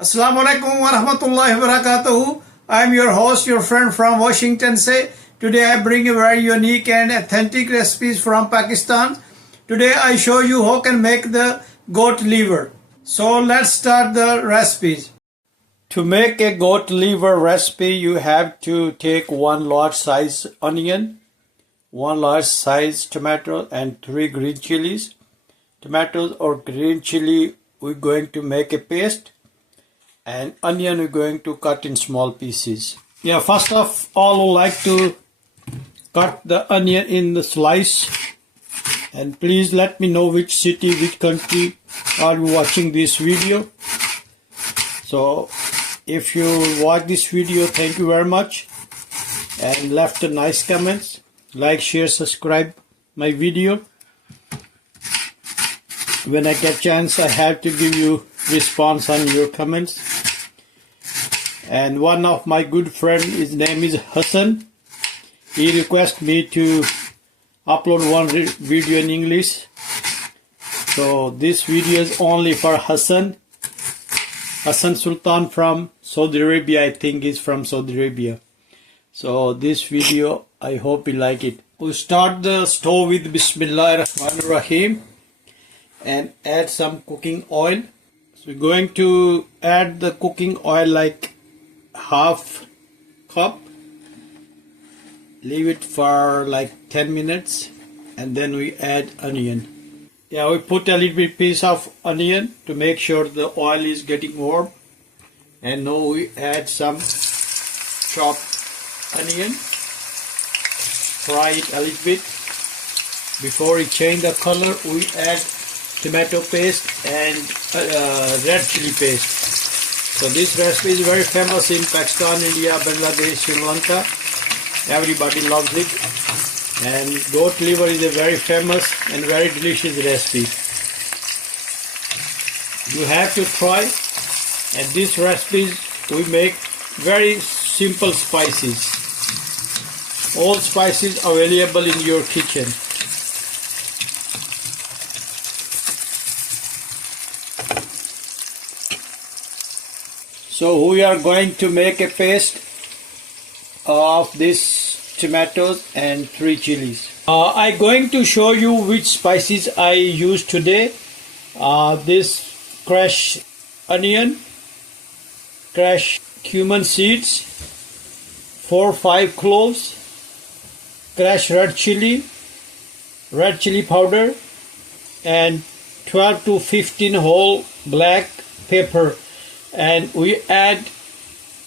Assalamu alaikum wa rahmatullahi wa barakatuhu. I am your host, your friend from Washington Say. Today I bring you very unique and authentic recipes from Pakistan. Today I show you how can make the goat liver. So let's start the recipes. To make a goat liver recipe, you have to take one large size onion, one large size tomato and 3 green chilies. Tomatoes or green chili, we're going to make a paste, and onion we're going to cut in small pieces. Yeah, first of all, I like to cut the onion in the slice, and please let me know which city, which country are you watching this video. So if you watch this video, thank you very much, and left a nice comments, like, share, subscribe my video. When I get chance, I have to give you response on your comments. And one of my good friend, his name is Hassan. He requested me to upload one video in English. So this video is only for Hassan. Hassan Sultan from Saudi Arabia, I think is from Saudi Arabia. So this video, I hope you like it. We'll start the stove with Bismillah Rahman Rahim and add some cooking oil. So we're going to add the cooking oil like half cup. Leave it for like 10 minutes and then we add onion. Yeah, we put a little bit piece of onion to make sure the oil is getting warm. And now we add some chopped onion. Fry it a little bit. Before it change the color, we add tomato paste and red chili paste. So this recipe is very famous in Pakistan, India, Bangladesh, Sri Lanka. Everybody loves it. And goat liver is a very famous and very delicious recipe. You have to try. And these recipes we make very simple spices. All spices available in your kitchen. So we are going to make a paste of these tomatoes and 3 chilies. I'm going to show you which spices I use today. This crushed onion, crushed cumin seeds, 4 or 5 cloves, crushed red chili powder, and 12 to 15 whole black pepper. And we add,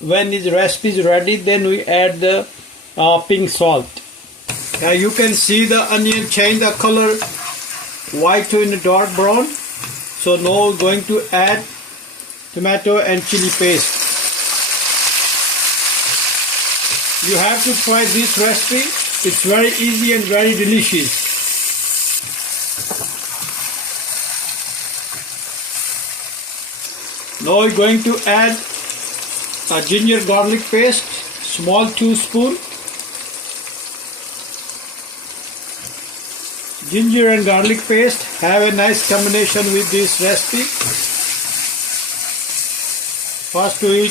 when this recipe is ready, then we add the pink salt. You can see the onion change the color white to in a dark brown. So now we're going to add tomato and chili paste. You have to try this recipe. It's very easy and very delicious. Now we're going to add a ginger garlic paste, small 2 spoon. Ginger and garlic paste have a nice combination with this recipe. First we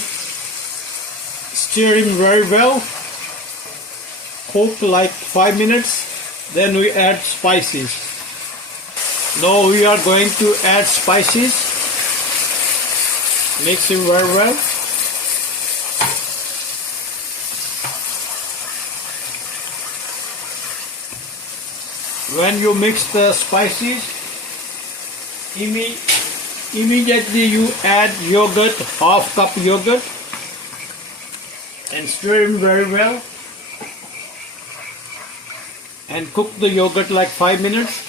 stir in very well, cook like 5 minutes, then we add spices. Now we are going to add spices. Mix it very well. When you mix the spices, immediately you add yogurt, half cup yogurt, and stir it very well. And cook the yogurt like 5 minutes.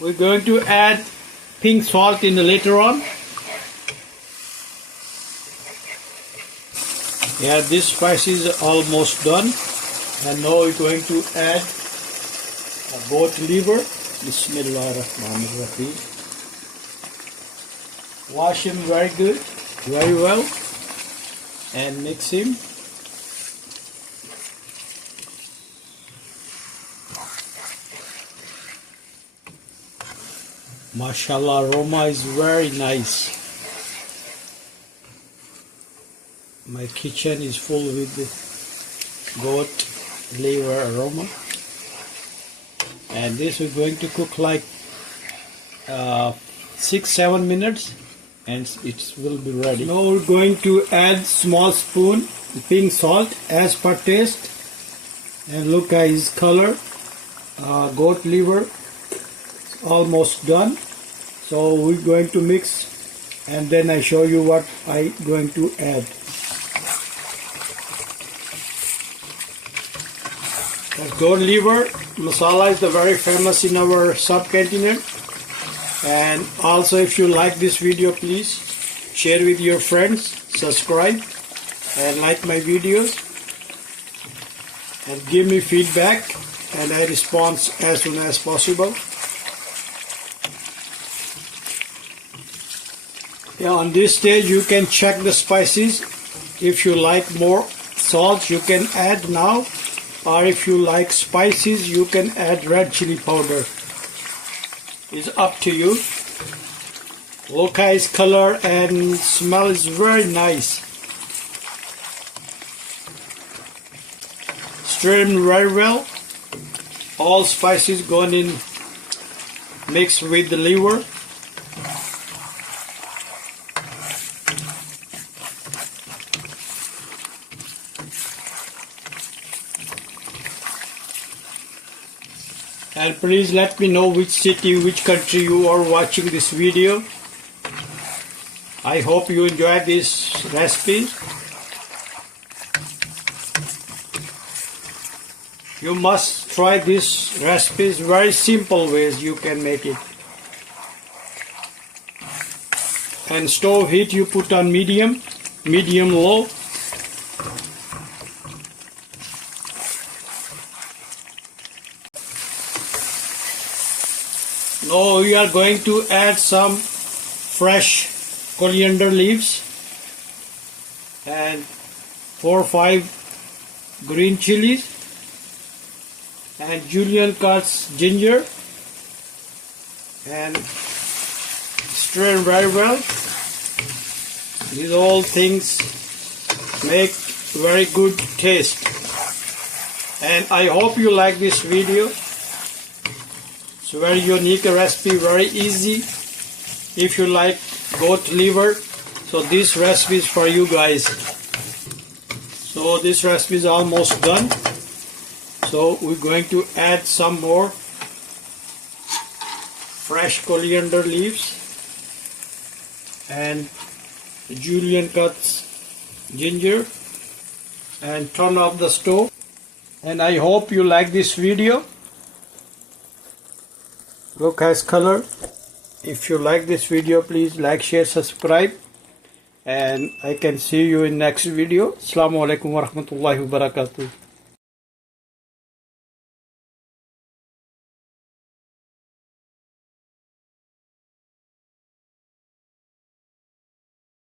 We're going to add pink salt in the later on. Yeah, this spice is almost done. And now we're going to add a goat liver. Bismillah Rahman Rahim. Wash him very good, very well, and mix him. Mashallah, aroma is very nice. My kitchen is full with the goat liver aroma. And this we're going to cook like 6-7 minutes and it will be ready. Now we're going to add small spoon pink salt as per taste. And look guys, color, goat liver almost done. So we're going to mix and then I show you what I'm going to add. Goat liver masala is the very famous in our subcontinent. And also if you like this video, please share with your friends, subscribe and like my videos and give me feedback and I respond as soon as possible. Yeah, on this stage you can check the spices. If you like more salt you can add now, or if you like spices you can add red chili powder. It's up to you. Look guys, color and smell is very nice. Stir in very well. All spices gone in mixed with the liver. And please let me know which city, which country you are watching this video. I hope you enjoy this recipe. You must try this recipe. It's very simple ways you can make it. And stove heat you put on medium low. Now we are going to add some fresh coriander leaves and 4 or 5 green chilies and julienne cuts ginger and stir very well. These all things make very good taste. And I hope you like this video. It's a very unique recipe, very easy. If you like goat liver, so this recipe is for you guys. So this recipe is almost done. So we're going to add some more fresh coriander leaves and julienne cuts ginger and turn off the stove. And I hope you like this video. Look guys, color. If you like this video, please like, share, subscribe, and I can see you in next video. Assalamu alaikum warahmatullahi wabarakatuh.